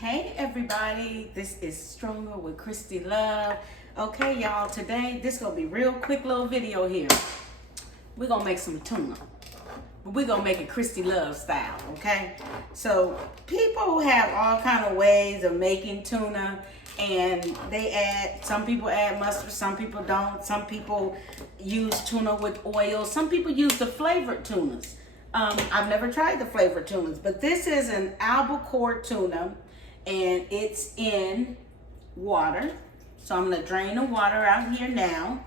Hey everybody, this is Stronger with Kristy Love. Okay y'all, today this gonna be real quick little video here. We're gonna make some tuna, but we're gonna make it Kristy Love style, okay? So people have all kind of ways of making tuna, and some people add mustard, some people don't. Some people use tuna with oil, some people use the flavored tunas. I've never tried the flavored tunas, but this is an albacore tuna, and it's in water. So I'm gonna drain the water out here now.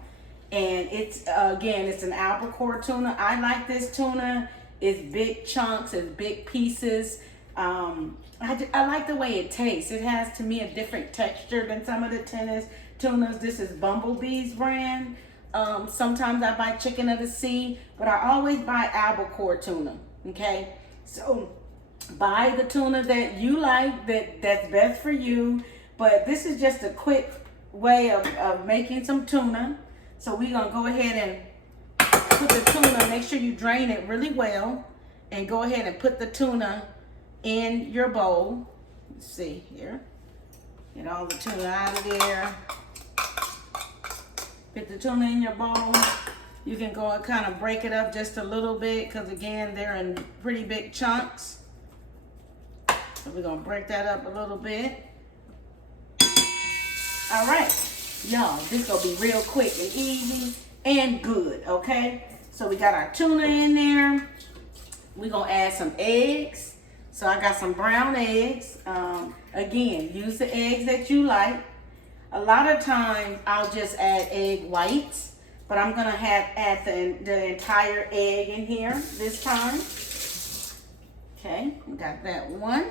And it's, again, it's an albacore tuna. I like this tuna. It's big chunks, it's big pieces. I like the way it tastes. It has, to me, a different texture than some of the tunas. This is Bumblebee's brand. Sometimes I buy chicken of the sea, but I always buy albacore tuna, okay? So buy the tuna that you like, that's best for you. But this is just a quick way of making some tuna. So we're gonna go ahead and put the tuna, make sure you drain it really well, and go ahead and put the tuna in your bowl. Let's see here. Get all the tuna out of there. Put the tuna in your bowl. You can go and kind of break it up just a little bit, because again, they're in pretty big chunks. So we're gonna break that up a little bit. All right, y'all, this gonna be real quick and easy and good, okay? So we got our tuna in there. We're gonna add some eggs. So I got some brown eggs. Again, use the eggs that you like. A lot of times I'll just add egg whites, but I'm gonna add the entire egg in here this time. Okay, we got that one.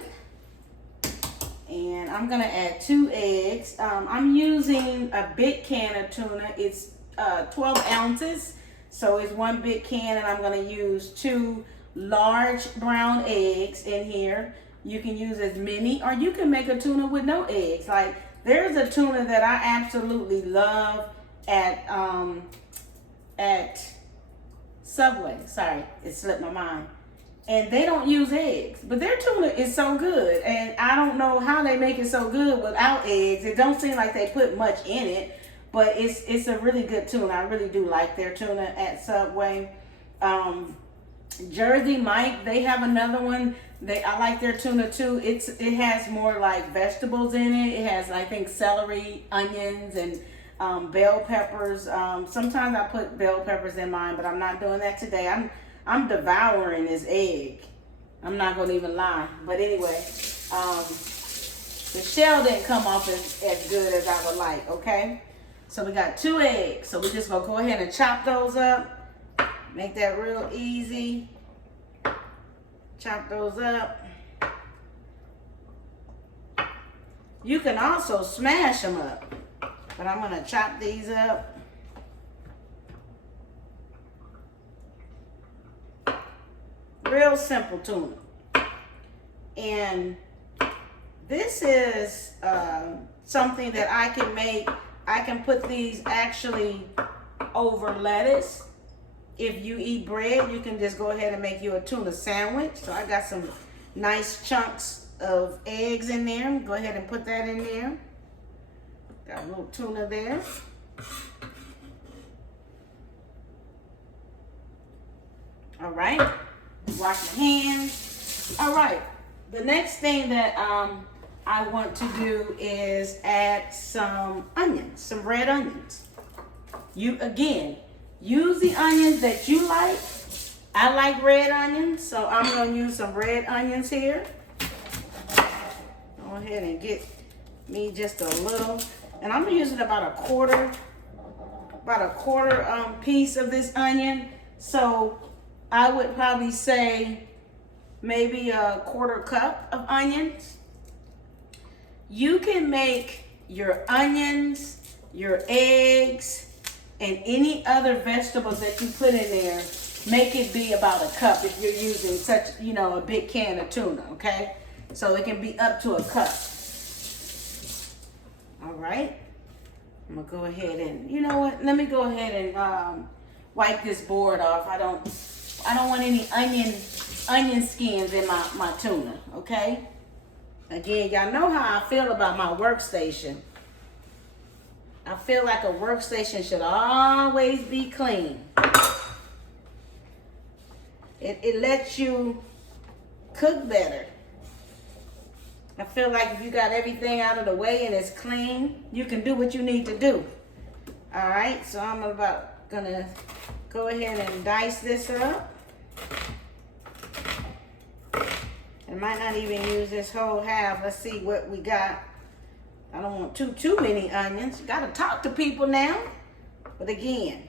And I'm gonna add 2 eggs. I'm using a big can of tuna. It's 12 ounces, so it's 1 big can, and I'm gonna use 2 large brown eggs in here. You can use as many, or you can make a tuna with no eggs. Like, there's a tuna that I absolutely love at Subway. Sorry, it slipped my mind. And they don't use eggs, but their tuna is so good. And I don't know how they make it so good without eggs. It don't seem like they put much in it, but it's a really good tuna. I really do like their tuna at Subway. Jersey Mike, they have another one. I like their tuna too. It has more like vegetables in it. It has, I think, celery, onions, and bell peppers. Sometimes I put bell peppers in mine, but I'm not doing that today. I'm devouring this egg. I'm not gonna even lie. But anyway, the shell didn't come off as good as I would like, okay? So we got 2 eggs. So we're just gonna go ahead and chop those up. Make that real easy. Chop those up. You can also smash them up, but I'm gonna chop these up. Real simple tuna. And this is something that I can make. I can put these actually over lettuce. If you eat bread, you can just go ahead and make you a tuna sandwich. So I got some nice chunks of eggs in there. Go ahead and put that in there. Got a little tuna there. All right. Wash your hands. All right. The next thing that I want to do is add some onions, some red onions. Again, use the onions that you like. I like red onions, so I'm gonna use some red onions here. Go ahead and get me just a little, and I'm using about a quarter piece of this onion. So I would probably say maybe a 1/4 cup of onions. You can make your onions, your eggs, and any other vegetables that you put in there, make it be about a cup if you're using such, a big can of tuna, okay? So it can be up to a cup. All right. I'm gonna go ahead and, you know what? Let me go ahead and wipe this board off. I don't want any onion skins in my tuna, okay? Again, y'all know how I feel about my workstation. I feel like a workstation should always be clean. It lets you cook better. I feel like if you got everything out of the way and it's clean, you can do what you need to do. All right, so I'm gonna go ahead and dice this up. I might not even use this whole half. Let's see what we got. I don't want too many onions. You gotta talk to people now. But again,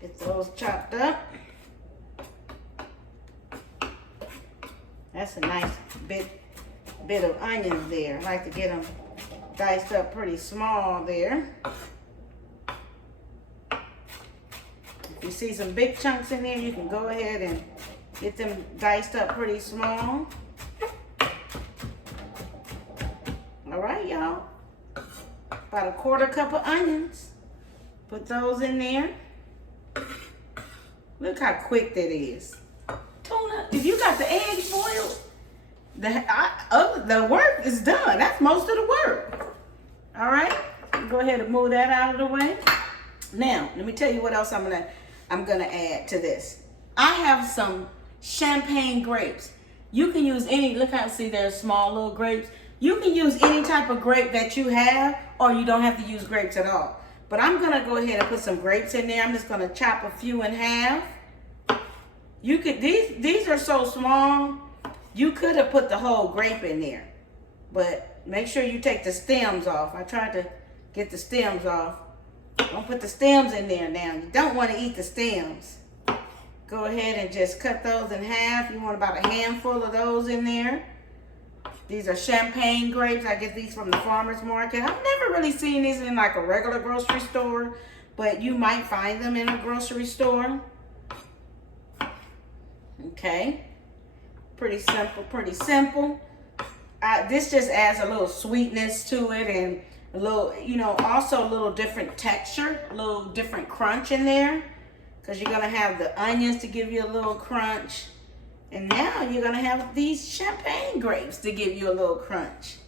get those chopped up. That's a nice bit of onions there. I like to get them diced up pretty small there. If you see some big chunks in there, you can go ahead and get them diced up pretty small. All right, y'all. About a 1/4 cup of onions. Put those in there. Look how quick that is. Tuna, if you got the eggs boiled, the work is done. That's most of the work. All right, go ahead and move that out of the way. Now, let me tell you what else I'm gonna add to this. I have some champagne grapes. You can use any. Look how, see, there's small little grapes. You can use any type of grape that you have, or you don't have to use grapes at all. But I'm gonna go ahead and put some grapes in there. I'm just gonna chop a few in half. You could, these are so small, you could have put the whole grape in there, but make sure you take the stems off. I tried to get the stems off. Don't put the stems in there now. You don't want to eat the stems. Go ahead and just cut those in half. You want about a handful of those in there. These are champagne grapes. I get these from the farmer's market. I've never really seen these in like a regular grocery store, but you might find them in a grocery store. Okay, pretty simple, pretty simple. This just adds a little sweetness to it, and a little, you know, also a little different texture, a little different crunch in there, because you're gonna have the onions to give you a little crunch, and now you're gonna have these champagne grapes to give you a little crunch.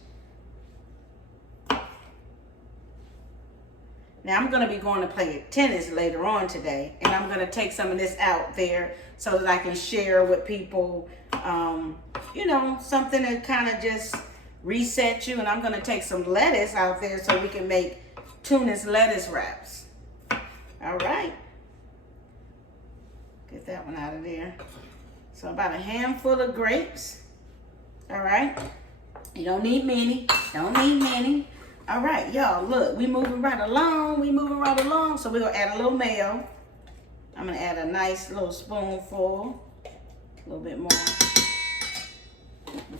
Now I'm gonna be going to play tennis later on today, and I'm gonna take some of this out there so that I can share with people, you know, something that kind of just reset you. And I'm gonna take some lettuce out there so we can make Tuna's lettuce wraps. All right. Get that one out of there. So about a handful of grapes. All right. You don't need many. Don't need many. All right, y'all, look, we moving right along. So we're gonna add a little mayo. I'm gonna add a nice little spoonful, a little bit more.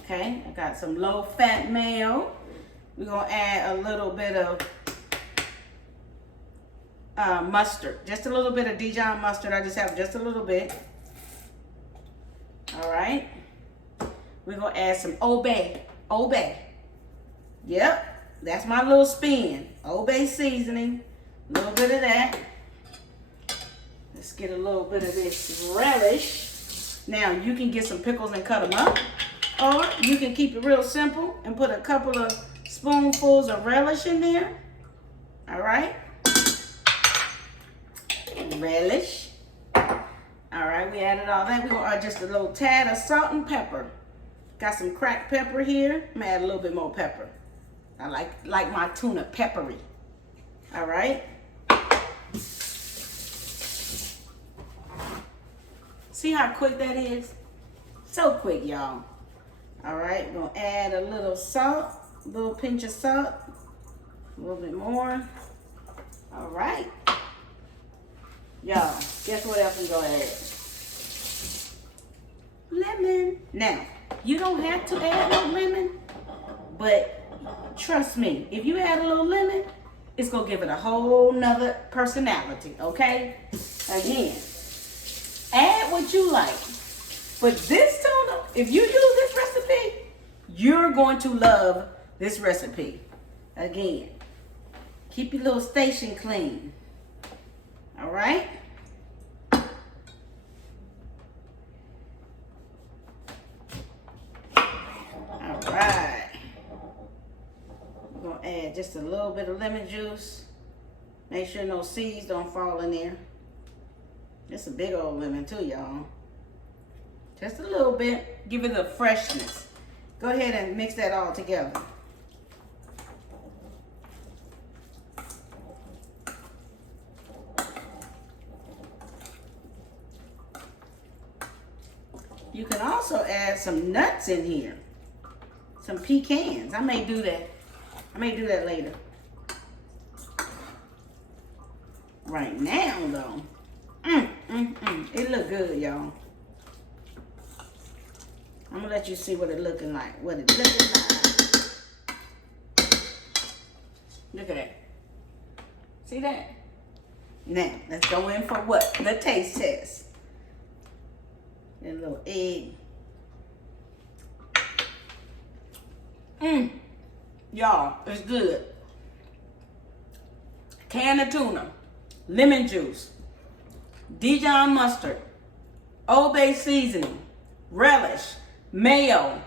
Okay, I got some low-fat mayo. We're gonna add a little bit of mustard, just a little bit of Dijon mustard. I just have just a little bit. All right, we're gonna add some Old Bay. Yep. That's my little spin. Old Bay seasoning. A little bit of that. Let's get a little bit of this relish. Now, you can get some pickles and cut them up. Or you can keep it real simple and put a couple of spoonfuls of relish in there. All right. Relish. All right, we added all that. We're going to add just a little tad of salt and pepper. Got some cracked pepper here. I'm going to add a little bit more pepper. I like my tuna peppery. All right. See how quick that is? So quick, y'all. All right, we're gonna add a little salt, a little pinch of salt, a little bit more. All right. Y'all, guess what else we're gonna add? Lemon. Now, you don't have to add no lemon, but trust me, if you add a little lemon, it's gonna give it a whole nother personality, okay? Again, add what you like. But this tuna, if you use this recipe, You're going to love this recipe. Again, keep your little station clean. All right? All right. We're going to add just a little bit of lemon juice. Make sure no seeds don't fall in there. It's a big old lemon too, y'all. Just a little bit. Give it a freshness. Go ahead and mix that all together. You can also add some nuts in here. Some pecans. I may do that. I may do that later. Right now, though. It look good, y'all. I'm gonna let you see what it looking like. What it looking like. Look at that. See that? Now, let's go in for what? The taste test. A little egg. Y'all, it's good. Can of tuna, lemon juice, Dijon mustard, Old Bay seasoning, relish, mayo,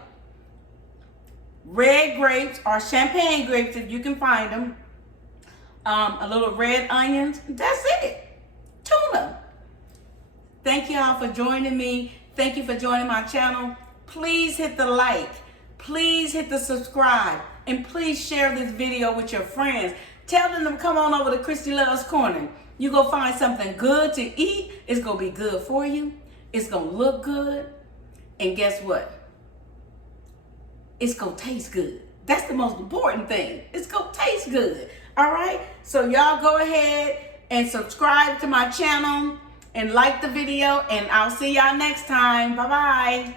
red grapes or champagne grapes if you can find them, a little red onions. That's it. Tuna. Thank y'all for joining me. Thank you for joining my channel. Please hit the like. Please hit the subscribe. And please share this video with your friends. Tell them to come on over to Kristylovescorner. You go find something good to eat. It's going to be good for you. It's going to look good. And guess what? It's going to taste good. That's the most important thing. It's going to taste good. All right? So y'all go ahead and subscribe to my channel and like the video. And I'll see y'all next time. Bye-bye.